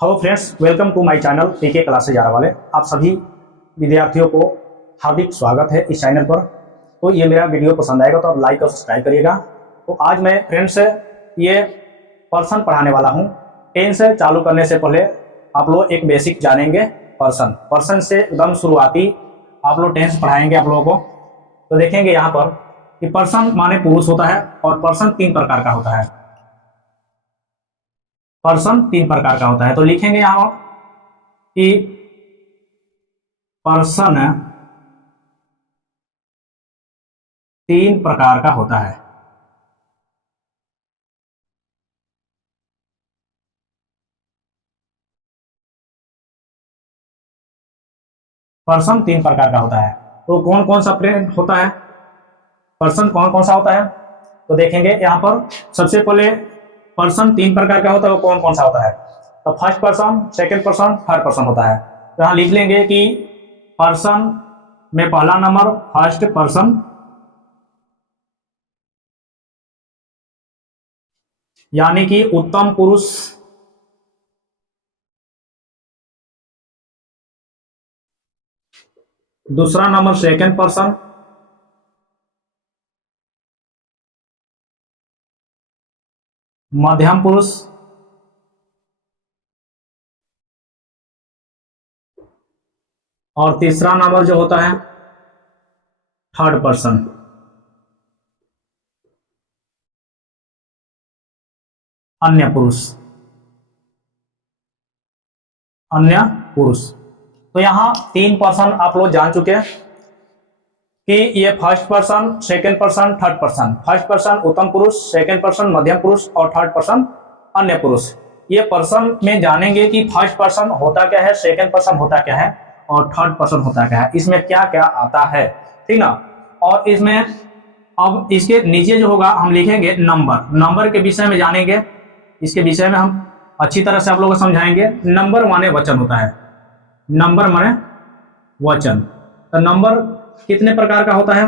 Hello friends, welcome to my channel PK classes जारा वाले। आप सभी विद्यार्थियों को हार्दिक स्वागत है इस चैनल पर। तो ये मेरा वीडियो पसंद आएगा तो आप लाइक और सब्सक्राइब करिएगा। तो आज मैं फ्रेंड्स ये पर्सन पढ़ाने वाला हूँ। टेंस चालू करने से पहले आप लोग एक बेसिक जानेंगे। पर्सन से एकदम शुरुआती आप लोग टेंस पढ़ाएंगे आप लोगों को। तो देखेंगे यहाँ पर कि पर्सन माने पुरुष होता है और पर्सन 3 प्रकार का होता है। पर्सन 3 प्रकार का होता है। तो लिखेंगे यहां कि पर्सन 3 प्रकार का होता है। पर्सन 3 प्रकार का होता है। तो कौन कौन सा होता है, पर्सन कौन कौन सा होता है? तो देखेंगे यहां पर सबसे पहले पर्सन 3 प्रकार का होता है। वो कौन कौन सा होता है? तो first person, second person, third person होता है। तो यहां लिख लेंगे कि पर्सन में पहला नंबर फर्स्ट पर्सन, यानी कि उत्तम पुरुष। दूसरा नंबर सेकंड पर्सन, मध्यम पुरुष। और तीसरा नंबर जो होता है थर्ड पर्सन, अन्य पुरुष। अन्य पुरुष। तो यहां 3 पर्सन आप लोग जान चुके हैं कि ये first person, second person, third person. First person उत्तम पुरुष, सेकंड पर्सन मध्यम पुरुष और थर्ड पर्सन अन्य पुरुष। ये पर्सन में जानेंगे कि फर्स्ट पर्सन होता क्या है, सेकंड पर्सन होता क्या है और थर्ड पर्सन होता क्या है, इसमें क्या क्या आता है, ठीक ना। और इसमें अब इसके नीचे जो होगा हम लिखेंगे नंबर के विषय में जानेंगे। इसके विषय में हम अच्छी तरह से आप लोगों को समझाएंगे। नंबर माने वचन होता है। नंबर माने वचन। तो नंबर कितने प्रकार का होता है?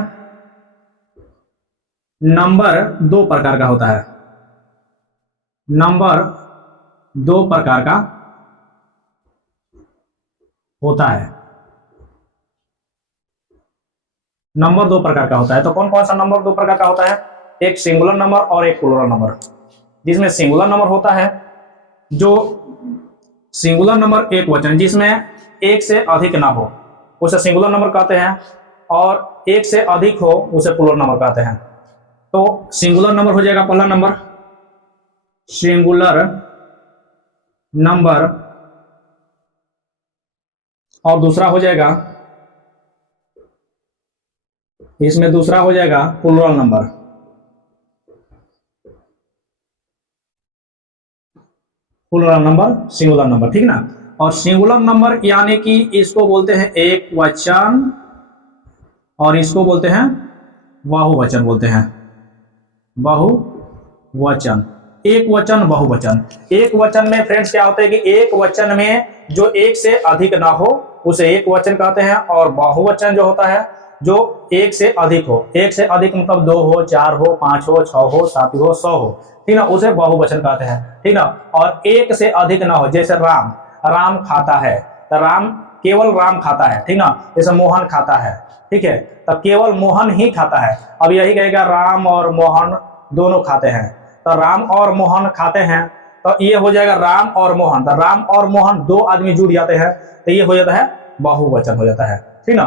नंबर 2 प्रकार का होता है। नंबर 2 प्रकार का होता है। नंबर 2 प्रकार का होता है। तो कौन कौन सा नंबर 2 प्रकार का होता है? एक सिंगुलर नंबर और एक प्लूरल नंबर। जिसमें सिंगुलर नंबर होता है, जो सिंगुलर नंबर एक वचन जिसमें एक से अधिक ना हो उसे सिंगुलर नंबर कहते हैं, और एक से अधिक हो उसे प्लूरल नंबर कहते हैं। तो सिंगुलर नंबर हो जाएगा पहला नंबर सिंगुलर नंबर, और दूसरा हो जाएगा, इसमें दूसरा हो जाएगा plural number. Plural number, singular number, ठीक ना। और सिंगुलर नंबर यानी कि इसको बोलते हैं एक वचन और इसको बोलते हैं बहुवचन बोलते हैं। बहुवचन, एक वचन, बहुवचन। एक वचन में फ्रेंड्स क्या होता है कि एक वचन में जो एक से अधिक ना हो उसे एक वचन कहते हैं, और बहुवचन जो होता है जो एक से अधिक हो। एक से अधिक मतलब 2 हो, 4 हो, 5 हो, 6 हो, 7 हो, 100 हो, ठीक ना, उसे बहुवचन कहते हैं, ठीक ना। और एक से अधिक ना हो, जैसे राम खाता है तो राम केवल राम खाता है, ठीक ना। जैसे मोहन खाता है, ठीक है, तो केवल मोहन ही खाता है। अब यही कहेगा राम और मोहन दोनों खाते हैं, तो राम और मोहन खाते हैं, तो ये हो जाएगा राम और मोहन। तो राम और मोहन 2 आदमी जुड़ जाते हैं तो ये हो जाता है बहुवचन हो जाता है, ठीक ना।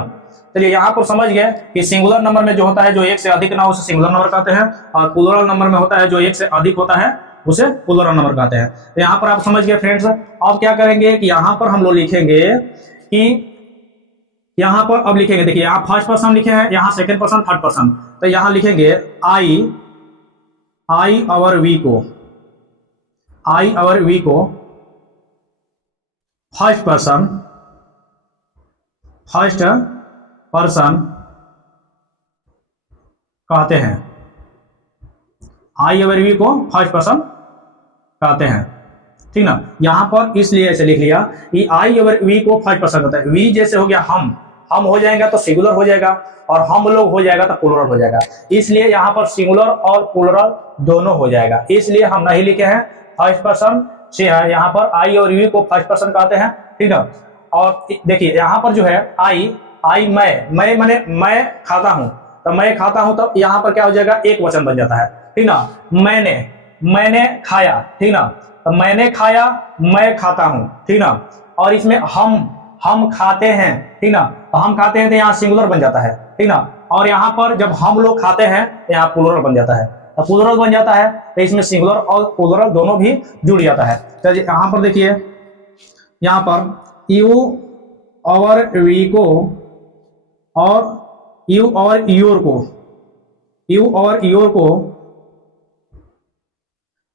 चलिए यहाँ पर समझ गए कि सिंगुलर नंबर में जो होता है जो एक से अधिक ना हो उसे सिंगुलर नंबर कहते हैं, और प्लूरल नंबर में होता है जो एक से अधिक होता है उसे प्लूरल नंबर कहते हैं। तो यहाँ पर आप समझ गए फ्रेंड्स। अब क्या करेंगे कि यहाँ पर हम लोग लिखेंगे कि यहाँ पर अब लिखेंगे, देखिए यहाँ फर्स्ट पर्सन लिखे हैं, यहाँ सेकंड पर्सन, थर्ड पर्सन। तो यहाँ लिखेंगे आई और वी को फर्स्ट पर्सन कहते हैं। आई और वी को फर्स्ट पर्सन कहते हैं, ठीक ना। यहां पर इसलिए ऐसे लिख लिया कि आई और वी को फर्स्ट पर्सन कहते हैं। वी जैसे हो गया हम हो जाएगा तो सिंगुलर हो जाएगा, और हम लोग हो जाएगा तो प्लूरल हो जाएगा। इसलिए यहां पर सिंगुलर और प्लूरल दोनों हो जाएगा। इसलिए हम नहीं लिखे हैं फर्स्ट पर्सन, यहाँ पर आई और वी को फर्स्ट पर्सन कहते हैं, ठीक ना। और देखिए यहाँ पर जो है आई मैं माने मैं खाता हूं, तो मैं खाता हूं तो यहाँ पर क्या हो जाएगा, एक वचन बन जाता है, ठीक ना। मैंने खाया, ठीक ना, तो मैंने खाया, मैं खाता हूं, ठीक ना। और इसमें हम खाते हैं, ठीक ना, तो हम खाते हैं तो यहाँ सिंगुलर बन जाता है, ठीक ना। और यहाँ पर जब हम लोग खाते हैं तो यहाँ प्लूरल बन जाता है, तो प्लूरल बन जाता है तो इसमें सिंगुलर और प्लूरल दोनों भी जुड़ जाता है। चलिए यहाँ पर देखिए, यहाँ पर यू और वी को और यू और योर को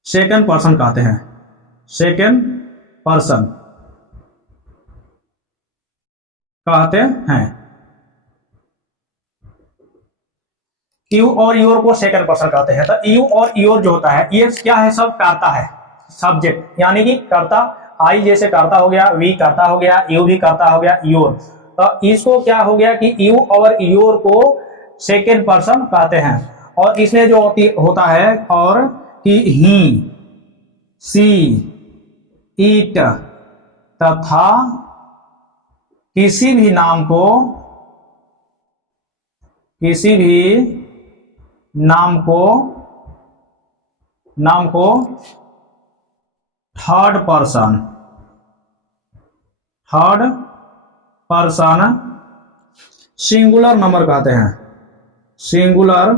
सेकंड पर्सन कहते हैं, सेकंड पर्सन कहते हैं। यू और योर को सेकंड पर्सन कहते हैं। तो यू और योर जो होता है ये क्या है, सब कर्ता है, सब्जेक्ट, यानी कि कर्ता, आई जैसे कर्ता हो गया, वी कर्ता हो गया, यू भी कर्ता हो गया, योर। तो इसको क्या हो गया कि यू और योर को सेकंड पर्सन कहते हैं। और इसमें जो होता है और कि ही, सी, इट तथा किसी भी नाम को थर्ड पर्सन सिंगुलर नंबर कहते हैं, सिंगुलर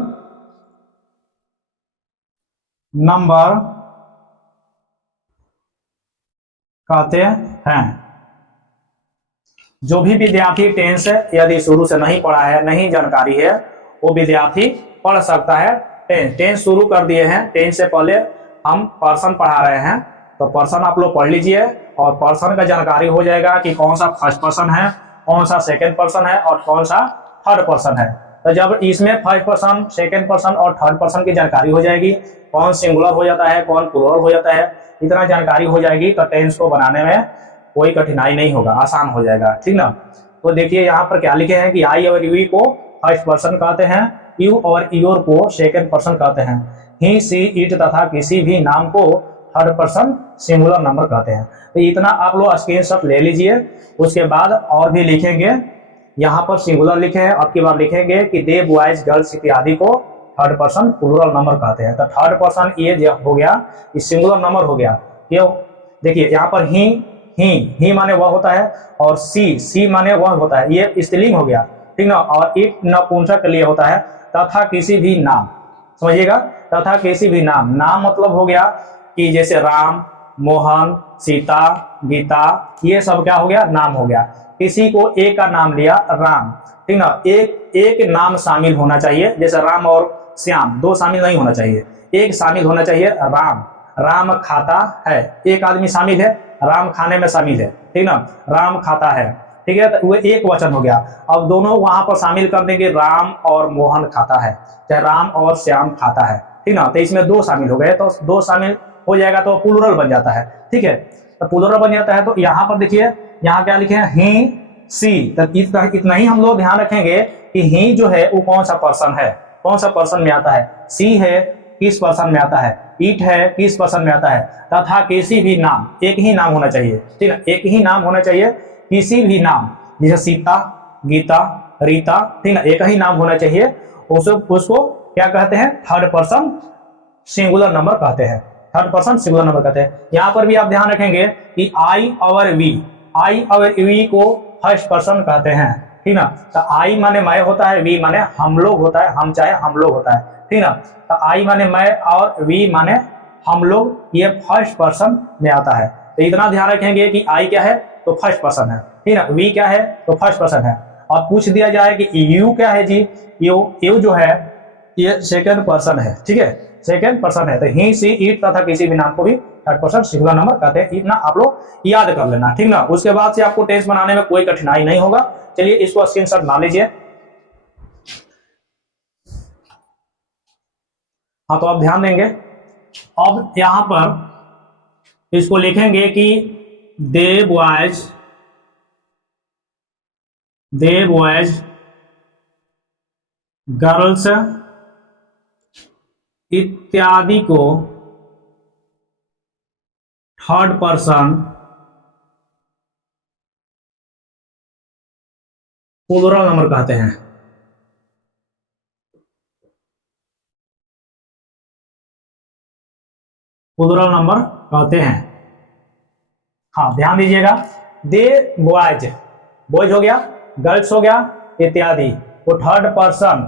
नंबर कहते हैं। जो भी विद्यार्थी टेंस यदि शुरू से नहीं पढ़ा है, नहीं जानकारी है, वो विद्यार्थी पढ़ सकता है। टेंस शुरू कर दिए हैं, टेंस से पहले हम पर्सन पढ़ा रहे हैं, तो पर्सन आप लोग पढ़ लीजिए और पर्सन का जानकारी हो जाएगा कि कौन सा फर्स्ट पर्सन है, कौन सा सेकंड पर्सन है और कौन सा थर्ड पर्सन है। तो जब इसमें फर्स्ट पर्सन, सेकंड पर्सन और थर्ड पर्सन की जानकारी हो जाएगी, कौन सिंगुलर हो जाता है, कौन प्लूरल हो जाता है, इतना जानकारी हो जाएगी तो टेंस को बनाने में कोई कठिनाई नहीं होगा, आसान हो जाएगा, ठीक ना। तो देखिए यहाँ पर क्या लिखे हैं कि आई और यू को फर्स्ट पर्सन कहते हैं, यू और योर को सेकंड पर्सन कहते हैं, ही, सी, इट तथा किसी भी नाम को थर्ड पर्सन सिंगुलर नंबर कहते हैं। तो इतना आप लोग स्क्रीनशॉट ले लीजिए। उसके बाद और भी लिखेंगे, यहाँ पर सिंगुलर लिखे हैं, अब की बार लिखेंगे कि दे, बॉयज, गर्ल्स इत्यादि को थर्ड पर्सन प्लूरल नंबर कहते हैं। तो थर्ड पर्सन ये हो गया, ये सिंगुलर नंबर हो गया। क्यों, देखिए यहाँ पर ही माने वह होता है, और सी माने वह होता है, ये स्त्रीलिंग हो गया, ठीक ना। और इट नपुंसक के लिए होता है, तथा किसी भी नाम, समझिएगा, तथा किसी भी नाम मतलब हो गया कि जैसे राम, मोहन, सीता, गीता, ये सब क्या हो गया, नाम हो गया। किसी को एक का नाम लिया राम, ठीक ना, एक नाम शामिल होना चाहिए, जैसे राम और श्याम, दो शामिल नहीं होना चाहिए, एक शामिल होना चाहिए, राम खाता है, एक आदमी शामिल है, राम खाने में शामिल है, ठीक ना, राम खाता है, ठीक है, तो वो एक वचन हो गया। अब दोनों वहां पर शामिल कर देंगे, राम और मोहन खाता है, चाहे राम और श्याम खाता है, ठीक ना। तो इसमें दो शामिल हो गए, तो दो शामिल हो जाएगा तो प्लूरल बन जाता है, ठीक है, तो प्लूरल बन जाता है। तो यहाँ पर देखिए, यहाँ क्या लिखे हैं, ही, सी, तो इतना ही हम लोग ध्यान रखेंगे कि ही जो है वो कौन सा पर्सन है, कौन सा पर्सन में आता है, सी है किस पर्सन में आता है, इट है किस पर्सन में आता है, तथा किसी भी नाम, एक ही नाम होना चाहिए, ठीक है, एक ही नाम होना चाहिए, किसी भी नाम, जैसे सीता, गीता, रीता, ठीक है, एक ही नाम होना चाहिए, उसको क्या कहते हैं, थर्ड पर्सन सिंगुलर नंबर कहते हैं, थर्ड पर्सन सिंगुलर नंबर कहते हैं। यहां पर भी आप ध्यान रखेंगे कि आई और वी को फर्स्ट पर्सन कहते हैं, ठीक ना। तो आई माने मैं होता है, वी माने हम लोग होता है, हम चाहे हम लोग होता है, ठीक ना। तो आई माने मैं और वी माने हम लोग, ये फर्स्ट पर्सन में आता है। तो इतना ध्यान रखेंगे कि आई क्या है, तो फर्स्ट पर्सन है, ठीक ना, वी क्या है, तो फर्स्ट पर्सन है। और पूछ दिया जाए कि यू क्या है जी, यू जो है ये सेकंड पर्सन है, ठीक है, सेकंड पर्सन है। तो ही, सी, इट तथा किसी भी नाम को भी थर्ड पर्सन सिंगुलर नंबर कहते हैं। इतना आप लोग याद कर लेना, ठीक ना। उसके बाद से आपको टेंस बनाने में कोई कठिनाई नहीं होगा। चलिए इसको स्क्रीनशॉट बना लीजिए। हाँ, तो आप ध्यान देंगे, अब यहां पर इसको लिखेंगे कि दे बॉयज, गर्ल्स इत्यादि को थर्ड पर्सन प्लूरल नंबर कहते हैं। प्लूरल नंबर कहते हैं। हाँ ध्यान दीजिएगा, दे बॉयज, बॉयज हो गया, गर्ल्स हो गया इत्यादि, वो थर्ड पर्सन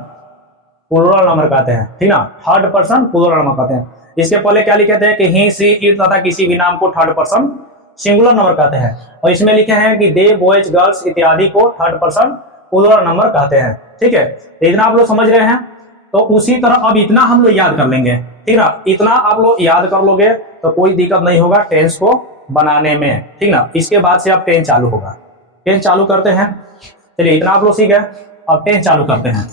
प्लूरल नंबर कहते हैं, ठीक ना, थर्ड पर्सन प्लूरल नंबर कहते हैं। इसके पहले क्या लिखे थे कि ही सी इट तथा किसी भी नाम को थर्ड पर्सन सिंगुलर नंबर कहते हैं, और इसमें लिखे हैं कि दे बॉयज गर्ल्स इत्यादि को थर्ड पर्सन प्लूरल नंबर कहते हैं। ठीक है, तो इतना आप लोग समझ रहे हैं। तो उसी तरह अब इतना हम लोग याद कर लेंगे, ठीक ना, इतना आप लोग याद कर लोगे तो कोई दिक्कत नहीं होगा टेंस को बनाने में, ठीक ना। इसके बाद से अब टेंस चालू होगा, टेंस चालू करते हैं। चलिए इतना आप लोग सीख गए, अब टेंस चालू करते हैं।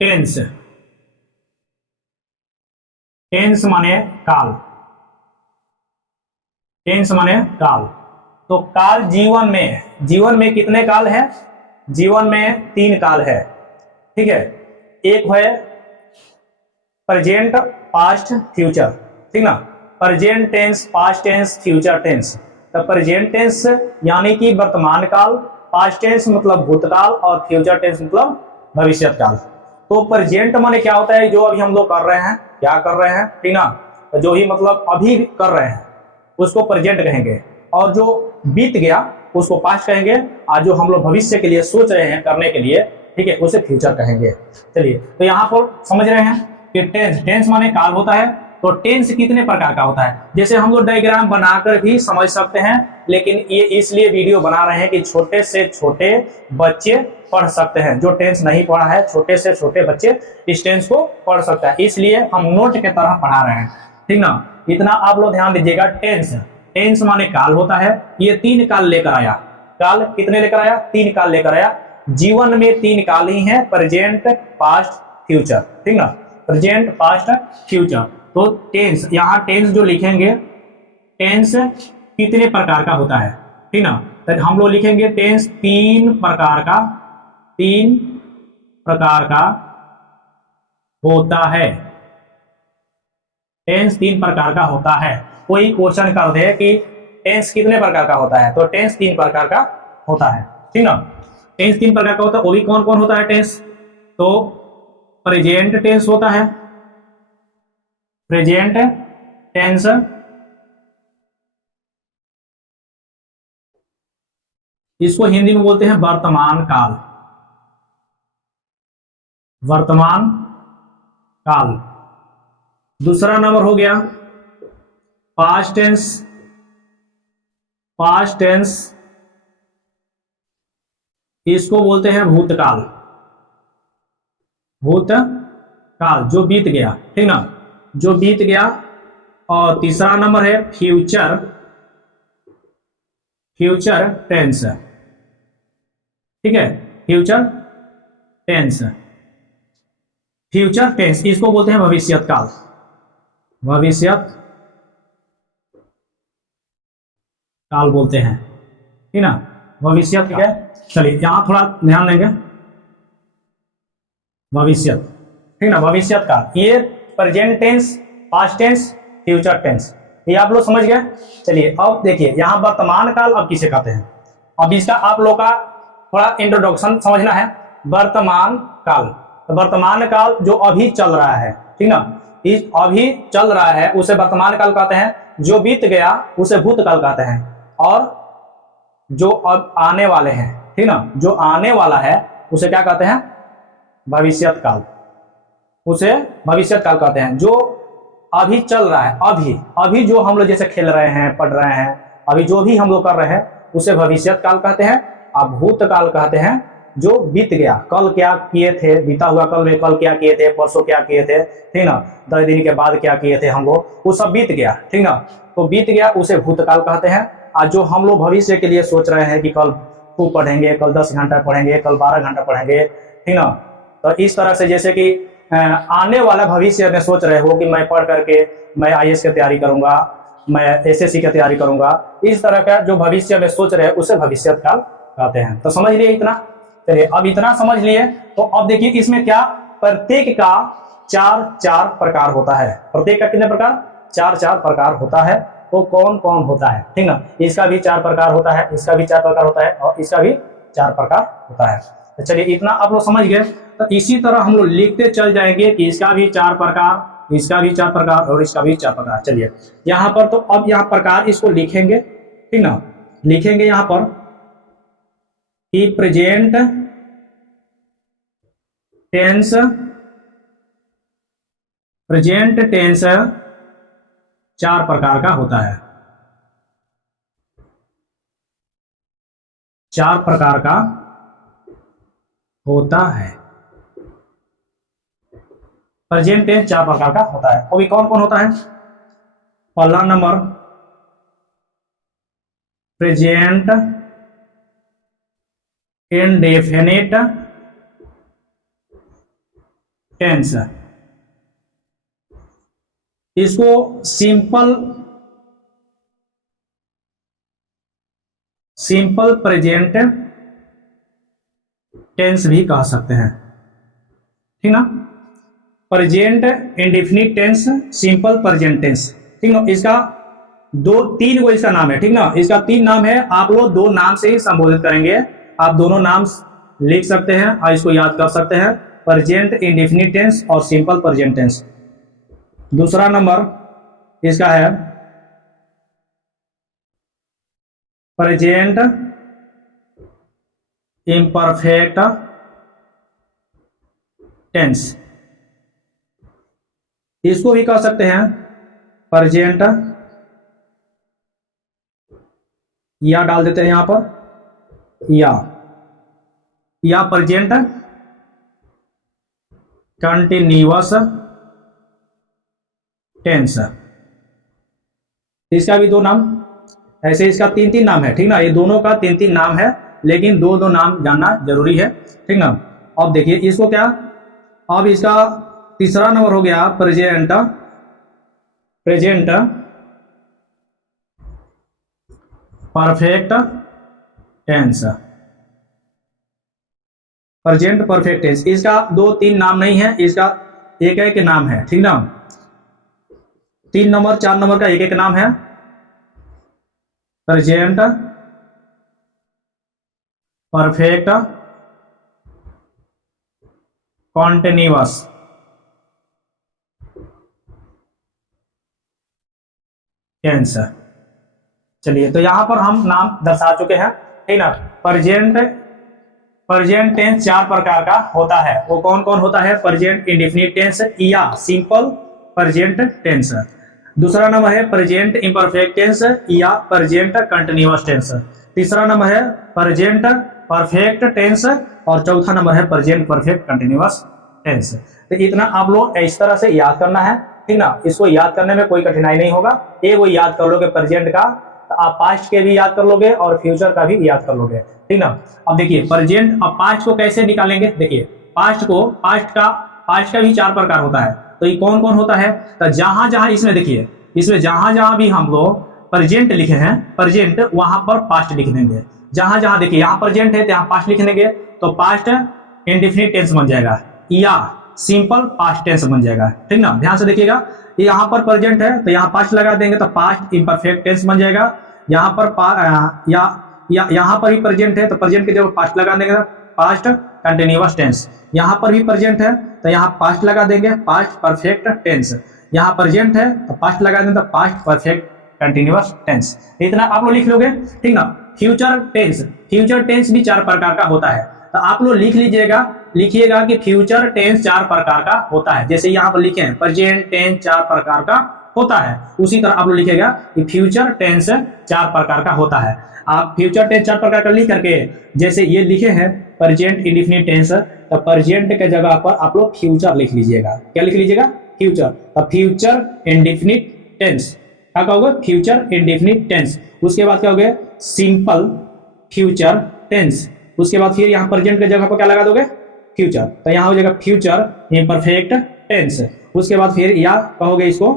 टेंस, टेंस माने काल, टेंस माने काल। तो काल जीवन में कितने काल है? जीवन में 3 काल है, ठीक है। एक है प्रेजेंट, पास्ट, फ्यूचर, ठीक ना, present tense, past tense, future tense. तो प्रेजेंट टेंस यानी कि वर्तमान काल, पास्ट टेंस मतलब भूतकाल, और फ्यूचर टेंस मतलब भविष्यत काल। तो प्रेजेंट माने क्या होता है? जो अभी हम लोग कर रहे हैं, क्या कर रहे हैं, ठीक ना, जो ही मतलब अभी कर रहे हैं उसको प्रेजेंट कहेंगे, और जो बीत गया उसको पास्ट कहेंगे, और जो हम लोग भविष्य के लिए सोच रहे हैं करने के लिए, ठीक है, उसे फ्यूचर कहेंगे। चलिए तो यहाँ पर समझ रहे हैं कि टेंस, टेंस माने काल होता है। तो टेंस कितने प्रकार का होता है? जैसे हम लोग डायग्राम बनाकर भी समझ सकते हैं, लेकिन ये इसलिए वीडियो बना रहे हैं कि छोटे से छोटे बच्चे पढ़ सकते हैं। जो टेंस नहीं पढ़ा है, छोटे से छोटे बच्चे इस टेंस को पढ़ सकता है, इसलिए हम नोट के तरह पढ़ा रहे हैं, ठीक ना। इतना आप लोग ध्यान दीजिएगा। टेंस, टेंस माने काल होता है। ये 3 काल लेकर आया। काल कितने लेकर आया? 3 काल लेकर आया। जीवन में 3 काल ही हैं, प्रेजेंट, पास्ट, फ्यूचर, ठीक ना, प्रेजेंट, पास्ट, फ्यूचर। तो टेंस, यहाँ टेंस जो लिखेंगे, टेंस कितने प्रकार का होता है, ठीक ना, तो हम लोग लिखेंगे टेंस 3 प्रकार का, 3 प्रकार का होता है। टेंस 3 प्रकार का होता है। कोई क्वेश्चन कर दे कि टेंस कितने प्रकार का होता है, तो टेंस 3 प्रकार का होता है, ठीक ना। टेंस 3 प्रकार का होता है, वो भी कौन कौन होता है टेंस? तो प्रेजेंट टेंस होता है, प्रेजेंट टेंस, इसको हिंदी में बोलते हैं वर्तमान काल, वर्तमान काल। दूसरा नंबर हो गया पास्ट टेंस, पास्ट टेंस, इसको बोलते हैं भूतकाल, भूतकाल जो बीत गया, ठीक ना, जो बीत गया। और तीसरा नंबर है फ्यूचर, फ्यूचर टेंस, ठीक है, फ्यूचर टेंस, फ्यूचर टेंस इसको बोलते हैं भविष्यत काल, भविष्यत काल बोलते हैं, ठीक ना, भविष्यत, ठीक है। चलिए यहां थोड़ा ध्यान देंगे, भविष्यत, ठीक ना, भविष्यत काल। ये present tense, past tense, future tense, ये आप लोग समझ गए। चलिए अब देखिए यहाँ वर्तमान काल अब किसे कहते हैं। अब इसका आप लोग का थोड़ा इंट्रोडक्शन समझना है। वर्तमान काल, तो वर्तमान काल जो अभी चल रहा है, ठीक ना, इस अभी चल रहा है उसे वर्तमान काल कहते हैं। जो बीत गया उसे भूतकाल कहते हैं, और जो अब आने वाले हैं, ठीक ना, जो आने वाला है उसे क्या कहते हैं? भविष्यत काल, उसे भविष्यत काल कहते हैं। जो अभी चल रहा है, अभी अभी जो हम लोग जैसे खेल रहे हैं, पढ़ रहे हैं, अभी जो भी हम लोग कर रहे हैं उसे भविष्यत काल कहते हैं। अब भूतकाल कहते हैं जो बीत गया, कल क्या किए थे, बीता हुआ कल में कल क्या किए थे, परसों क्या किए थे, ठीक ना, 10 दिन के बाद क्या किए थे हम लोग, वो सब बीत गया, ठीक ना, तो बीत गया उसे भूतकाल कहते हैं। और जो हम लोग भविष्य के लिए सोच रहे हैं कि कल खूब पढ़ेंगे, कल 10 घंटा पढ़ेंगे, कल 12 घंटा पढ़ेंगे, ठीक ना, तो इस तरह से जैसे कि आने वाला भविष्य में सोच रहे हो कि मैं पढ़ करके मैं IAS की तैयारी करूंगा, मैं SSC की तैयारी करूंगा, इस तरह का जो भविष्य में सोच रहे हैं उसे भविष्यत काल कहते हैं। तो समझ लिए इतना। चलिए अब इतना समझ लिए, तो अब देखिए इसमें क्या, प्रत्येक का चार चार प्रकार होता है। प्रत्येक का कितने प्रकार, चार चार प्रकार होता है। तो कौन कौन होता है, ठीक ना, इसका भी चार प्रकार होता है, इसका भी चार प्रकार होता है, और इसका भी चार प्रकार होता है। तो चलिए इतना आप लोग समझ गए। तो इसी तरह हम लोग लिखते चल जाएंगे कि इसका भी चार प्रकार, इसका भी चार प्रकार, और इसका भी चार प्रकार। चलिए यहाँ पर तो अब यहाँ प्रकार इसको लिखेंगे, ठीक ना, लिखेंगे यहाँ पर कि प्रेजेंट टेंस, प्रेजेंट टेंस चार प्रकार का होता है, चार प्रकार का होता है। प्रेजेंट टेंस चार प्रकार का होता है। अभी कौन कौन होता है, पहला नंबर प्रेजेंट इंडेफिनिट टेंस, इसको सिंपल प्रेजेंट टेंस भी कह सकते हैं, ठीक ना। Present indefinite tense, simple present tense, ठीक ना। इसका दो तीन को इसका नाम है, ठीक ना, इसका तीन नाम है। आप लोग दो नाम से ही संबोधित करेंगे, आप दोनों नाम लिख सकते हैं और इसको याद कर सकते हैं, प्रेजेंट इंडेफिनिट टेंस और सिंपल प्रेजेंट टेंस। दूसरा नंबर इसका है प्रेजेंट इम्परफेक्ट टेंस, इसको भी कह सकते हैं प्रेजेंट, या डाल देते हैं यहां पर, या प्रेजेंट कंटिन्यूअस टेंस, इसका भी दो नाम, ऐसे इसका तीन तीन नाम है, ठीक ना। ये दोनों का तीन तीन नाम है, लेकिन दो दो नाम जानना जरूरी है, ठीक ना। अब देखिए इसको क्या, अब इसका तीसरा नंबर हो गया present perfect tense, present perfect tense, इसका दो तीन नाम नहीं है, इसका एक एक नाम है, ठीक ना। तीन नंबर चार नंबर का एक एक नाम है, प्रेजेंट परफेक्ट कॉन्टिन्यूअस टेंस। चलिए तो यहां पर हम नाम दर्शा चुके हैं, ठीक ना। प्रेजेंट टेंस चार प्रकार का होता है, वो कौन कौन होता है, प्रेजेंट इंडेफिनिट टेंस या सिंपल प्रेजेंट टेंस। दूसरा नंबर है प्रेजेंट इम्परफेक्ट टेंस या प्रेजेंट कंटिन्यूअस टेंस। तीसरा नंबर है प्रेजेंट परफेक्ट टेंस, और चौथा नंबर है प्रेजेंट परफेक्ट कंटिन्यूअस टेंस। तो इतना आप लोग इस तरह से याद करना है, ठीक ना। इसको याद करने में कोई कठिनाई नहीं होगा, एक वो याद कर लोगे प्रेजेंट का, तो आप पास्ट के भी याद कर लोगे और फ्यूचर का भी याद कर लोगे, ठीक ना। अब देखिए प्रेजेंट, अब पास्ट को कैसे निकालेंगे, देखिए पास्ट का भी चार प्रकार होता है। तो ये कौन कौन होता है, तो जहां जहां इसमें देखिए, इसमें जहां जहां भी हम लोग प्रेजेंट लिखे हैं, प्रेजेंट वहां पर पास्ट लिख देंगे। जहां जहां देखिए यहाँ प्रेजेंट है तो यहाँ पास्ट लिख देंगे, तो पास्ट इंडेफिनिट टेंस बन जाएगा या सिंपल पास्ट टेंस बन जाएगा, ठीक ना। ध्यान से देखिएगा, यहाँ पर प्रेजेंट है तो यहाँ पास्ट लगा देंगे तो पास्ट इम्परफेक्ट टेंस बन जाएगा। यहाँ पर यहाँ पर भी प्रेजेंट है तो प्रेजेंट की जगह पास्ट लगा देंगे तो पास्ट कंटिन्यूअस टेंस। यहाँ पर भी प्रेजेंट है तो यहाँ पास्ट लगा देंगे, पास्ट परफेक्ट टेंस। यहाँ प्रेजेंट है तो पास्ट लगा देंगे तो पास्ट परफेक्ट कंटिन्यूअस टेंस। इतना आप लोग लिख लोगे, ठीक ना। फ्यूचर टेंस भी चार प्रकार का होता है, तो आप लोग लिखिएगा कि फ्यूचर टेंस चार प्रकार का होता है। जैसे यहाँ पर लिखे हैं प्रेजेंट टेंस चार प्रकार का होता है, उसी तरह आप लोग लिखिएगा कि फ्यूचर टेंस चार प्रकार का होता है। आप फ्यूचर टेंस चार प्रकार का लिख करके जैसे ये लिखे हैं प्रेजेंट इंडेफिनिट टेंस, तो प्रेजेंट के जगह पर आप लोग फ्यूचर लिख लीजिएगा। क्या लिख लीजिएगा, फ्यूचर। तो फ्यूचर इंडेफिनिट टेंस क्या कहोगे, फ्यूचर इंडेफिनिट टेंस। उसके बाद क्या होगे, सिंपल फ्यूचर टेंस। उसके बाद फिर यहाँ प्रेजेंट के जगह पर क्या लगा दोगे, फ्यूचर, तो यहाँ हो जाएगा फ्यूचर इम्परफेक्ट टेंस। उसके बाद फिर या कहोगे इसको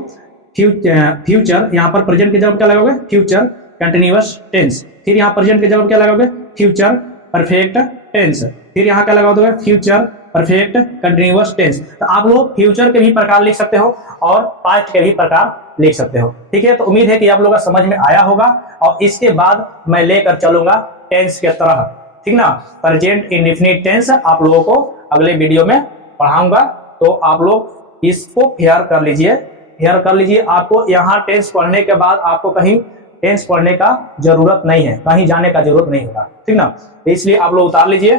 फ्यूचर, यहाँ पर प्रेजेंट के जगह क्या लगाओगे, फ्यूचर कंटिन्यूअस टेंस। फिर यहाँ प्रेजेंट के जगह क्या लगाओगे, फ्यूचर परफेक्ट टेंस। फिर यहाँ क्या लगा दोगे, फ्यूचर परफेक्ट कंटिन्यूअस टेंस। तो आप लोग फ्यूचर के भी प्रकार लिख सकते हो और पास्ट के भी प्रकार लिख सकते हो। ठीक है, तो उम्मीद है कि आप लोगों का समझ में आया होगा और इसके बाद मैं लेकर चलूंगा टेंस के तरह, ठीक ना। प्रेजेंट इंडेफिनिट टेंस आप लोगों को अगले वीडियो में पढ़ाऊंगा, तो आप लोग इसको फेयर कर लीजिए। आपको यहाँ टेंस पढ़ने के बाद आपको कहीं टेंस पढ़ने का जरूरत नहीं है, कहीं जाने का जरूरत नहीं होगा, ठीक ना। इसलिए आप लोग उतार लीजिए।